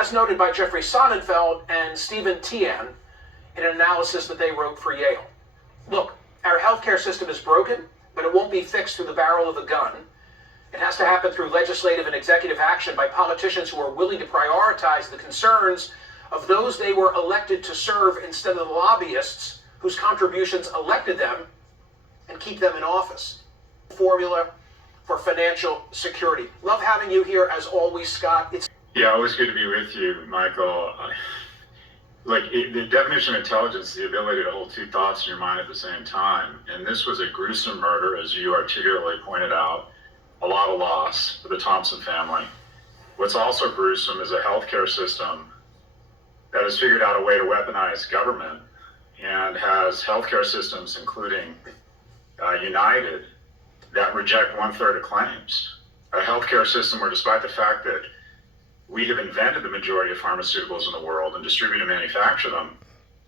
as noted by Jeffrey Sonnenfeld and Stephen Tian in an analysis that they wrote for Yale. Look, our healthcare system is broken, but it won't be fixed through the barrel of a gun. It has to happen through legislative and executive action by politicians who are willing to prioritize the concerns of those they were elected to serve instead of the lobbyists whose contributions elected them and keep them in office. Formula for financial security. Love having you here as always, Scott. Yeah, always good to be with you, Michael. The definition of intelligence is the ability to hold two thoughts in your mind at the same time. And this was a gruesome murder, as you articulately pointed out, a lot of loss for the Thompson family. What's also gruesome is a healthcare system that has figured out a way to weaponize government and has healthcare systems, including United, that reject 1/3 of claims. A healthcare system where, despite the fact that we have invented the majority of pharmaceuticals in the world and distribute and manufacture them,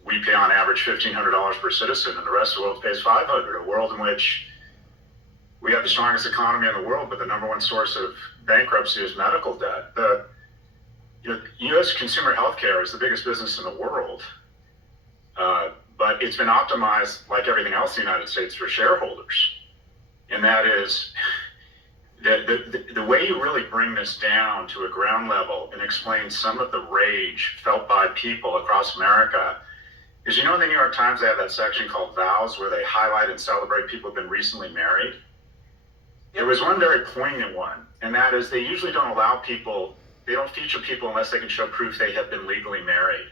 we pay on average $1,500 per citizen, and the rest of the world pays $500. A world in which we have the strongest economy in the world, but the number one source of bankruptcy is medical debt. The U.S. consumer healthcare is the biggest business in the world, but it's been optimized, like everything else in the United States, for shareholders. And that is, the way you really bring this down to a ground level and explain some of the rage felt by people across America is, in the New York Times, they have that section called Vows, where they highlight and celebrate people who've been recently married. There was one very poignant one, and that is they usually don't allow people, they don't feature people unless they can show proof they have been legally married.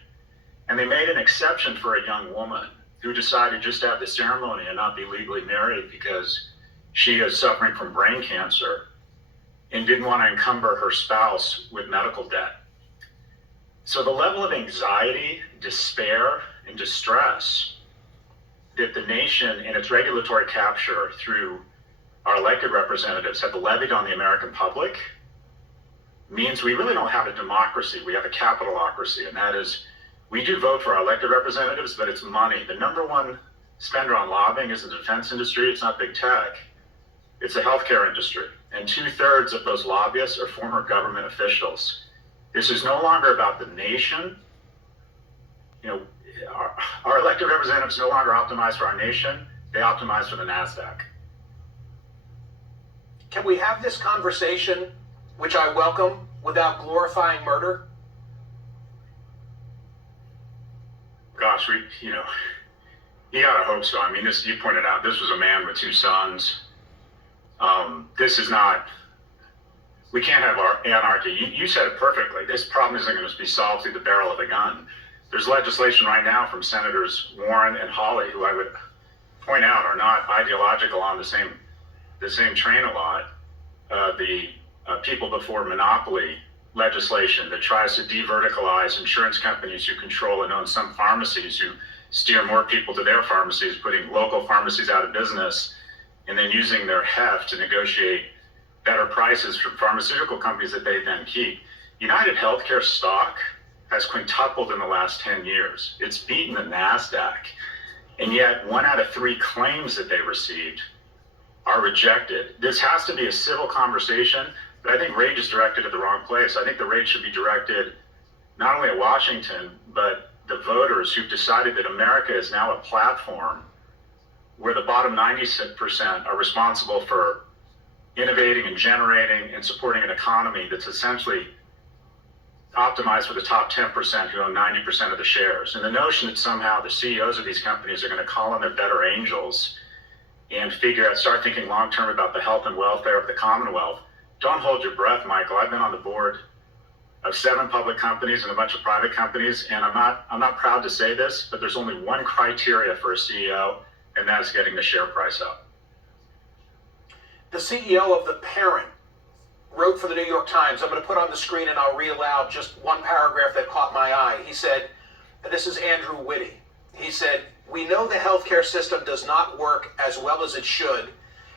And they made an exception for a young woman who decided just to have the ceremony and not be legally married because she is suffering from brain cancer and didn't want to encumber her spouse with medical debt. So the level of anxiety, despair, and distress that the nation and its regulatory capture through our elected representatives have levied on the American public means we really don't have a democracy, we have a capitalocracy, and that is, we do vote for our elected representatives, but it's money. The number one spender on lobbying is the defense industry, it's not big tech, it's the healthcare industry. And 2/3 of those lobbyists are former government officials. This is no longer about the nation. Our elected representatives no longer optimize for our nation, they optimize for the NASDAQ. Can we have this conversation, which I welcome, without glorifying murder? Gosh, you gotta hope so. I mean, you pointed out, this was a man with two sons. This is not, we can't have our anarchy. You said it perfectly. This problem isn't going to be solved through the barrel of a gun. There's legislation right now from Senators Warren and Hawley, who I would point out are not ideological on the same train a lot. The people before monopoly legislation that tries to de-verticalize insurance companies who control and own some pharmacies, who steer more people to their pharmacies, putting local pharmacies out of business, and then using their heft to negotiate better prices for pharmaceutical companies that they then keep. United Healthcare stock has quintupled in the last 10 years. It's beaten the NASDAQ. And yet 1 out of 3 claims that they received are rejected. This has to be a civil conversation, but I think rage is directed at the wrong place. I think the rage should be directed not only at Washington, but the voters who've decided that America is now a platform where the bottom 90% are responsible for innovating and generating and supporting an economy that's essentially optimized for the top 10% who own 90% of the shares. And the notion that somehow the CEOs of these companies are going to call on their better angels and start thinking long-term about the health and welfare of the Commonwealth. Don't hold your breath, Michael. I've been on the board of 7 public companies and a bunch of private companies, and I'm not proud to say this, but there's only one criteria for a CEO, and that is getting the share price up. The CEO of the parent wrote for the New York Times. I'm going to put on the screen and I'll read aloud just one paragraph that caught my eye. He said, and this is Andrew Whitty, he said, "We know the healthcare system does not work as well as it should,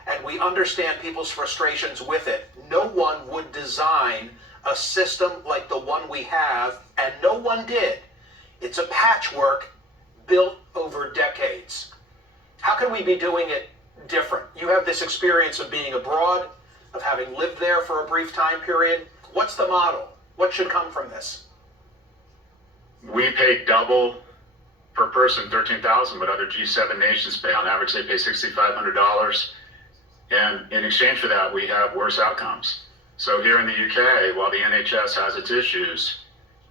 and we understand people's frustrations with it. No one would design a system like the one we have, and no one did. It's a patchwork built over decades. How can we be doing it different? You have this experience of being abroad, of having lived there for a brief time period. What's the model? What should come from this?" we pay double per person, $13,000, what other G7 nations pay. On average, they pay $6,500. And in exchange for that, we have worse outcomes. So here in the UK, while the NHS has its issues,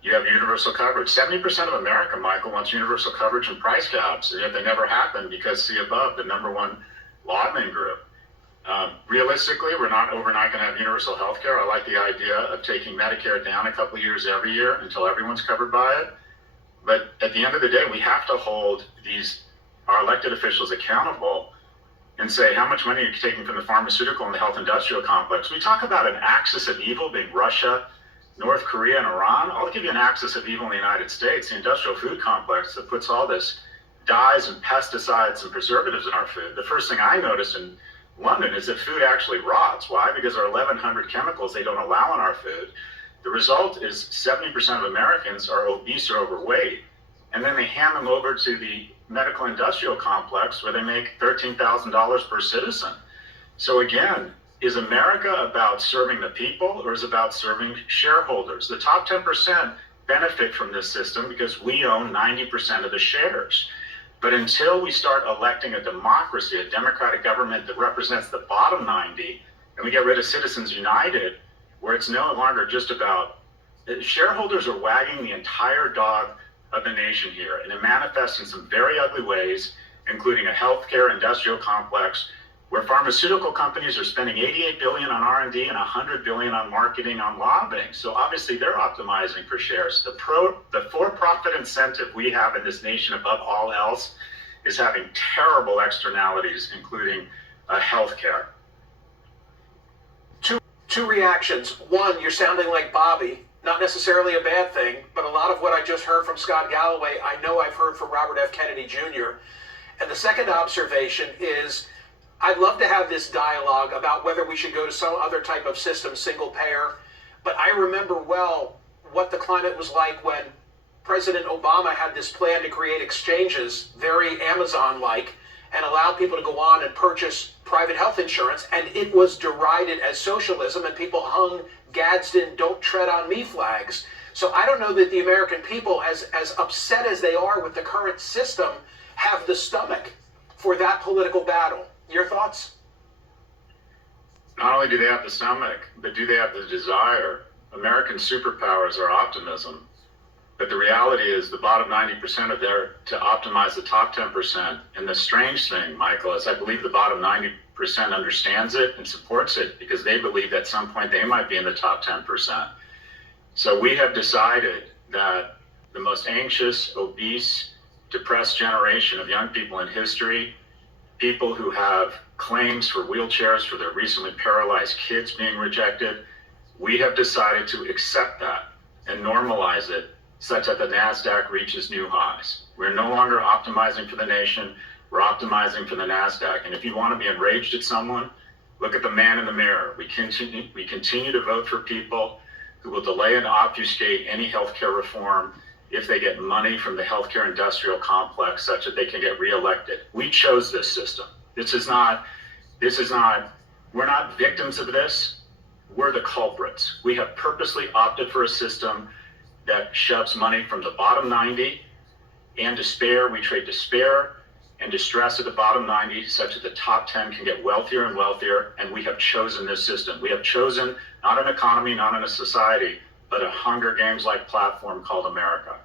you have universal coverage. 70% of America, Michael, wants universal coverage and price caps, and yet they never happen because see above, the number one lobbying group. Realistically, we're not overnight going to have universal health care. I like the idea of taking Medicare down a couple of years every year until everyone's covered by it. But at the end of the day, we have to hold our elected officials accountable and say, how much money are you taking from the pharmaceutical and the health industrial complex? We talk about an axis of evil being Russia, North Korea, and Iran. I'll give you an axis of evil in the United States, the industrial food complex that puts all this dyes and pesticides and preservatives in our food. The first thing I noticed in London is that food actually rots. Why? Because there are 1,100 chemicals they don't allow in our food. The result is 70% of Americans are obese or overweight. And then they hand them over to the medical industrial complex where they make $13,000 per citizen. So again, is America about serving the people or is it about serving shareholders? The top 10% benefit from this system because we own 90% of the shares. But until we start electing a democracy, a democratic government that represents the bottom 90, and we get rid of Citizens United, where it's no longer just about, shareholders are wagging the entire dog of the nation here, and it manifests in some very ugly ways, including a healthcare industrial complex where pharmaceutical companies are spending $88 billion on R&D and $100 billion on marketing, on lobbying. So obviously they're optimizing for shares. The for-profit incentive we have in this nation above all else is having terrible externalities, including healthcare. Two reactions. One, you're sounding like Bobby. Not necessarily a bad thing, but a lot of what I just heard from Scott Galloway, I know I've heard from Robert F. Kennedy Jr. And the second observation is, I'd love to have this dialogue about whether we should go to some other type of system, single payer. But I remember well what the climate was like when President Obama had this plan to create exchanges, very Amazon-like, and allow people to go on and purchase private health insurance. And it was derided as socialism, and people hung Gadsden "Don't Tread on Me" flags. So I don't know that the American people, as upset as they are with the current system, have the stomach for that political battle. Your thoughts? Not only do they have the stomach, but do they have the desire? American superpowers are optimism. But the reality is the bottom 90% are there to optimize the top 10%. And the strange thing, Michael, is I believe the bottom 90% understands it and supports it because they believe that at some point they might be in the top 10%. So we have decided that the most anxious, obese, depressed generation of young people in history, people who have claims for wheelchairs for their recently paralyzed kids being rejected, we have decided to accept that and normalize it such that the NASDAQ reaches new highs. We're no longer optimizing for the nation, we're optimizing for the NASDAQ. And if you want to be enraged at someone, look at the man in the mirror. We continue to vote for people who will delay and obfuscate any healthcare reform if they get money from the healthcare industrial complex such that they can get reelected. We chose this system. We're not victims of this. We're the culprits. We have purposely opted for a system that shoves money from the bottom 90 and despair. We trade despair and distress at the bottom 90 such that the top 10 can get wealthier and wealthier. And we have chosen this system. We have chosen not an economy, not in a society, but a Hunger Games-like platform called America.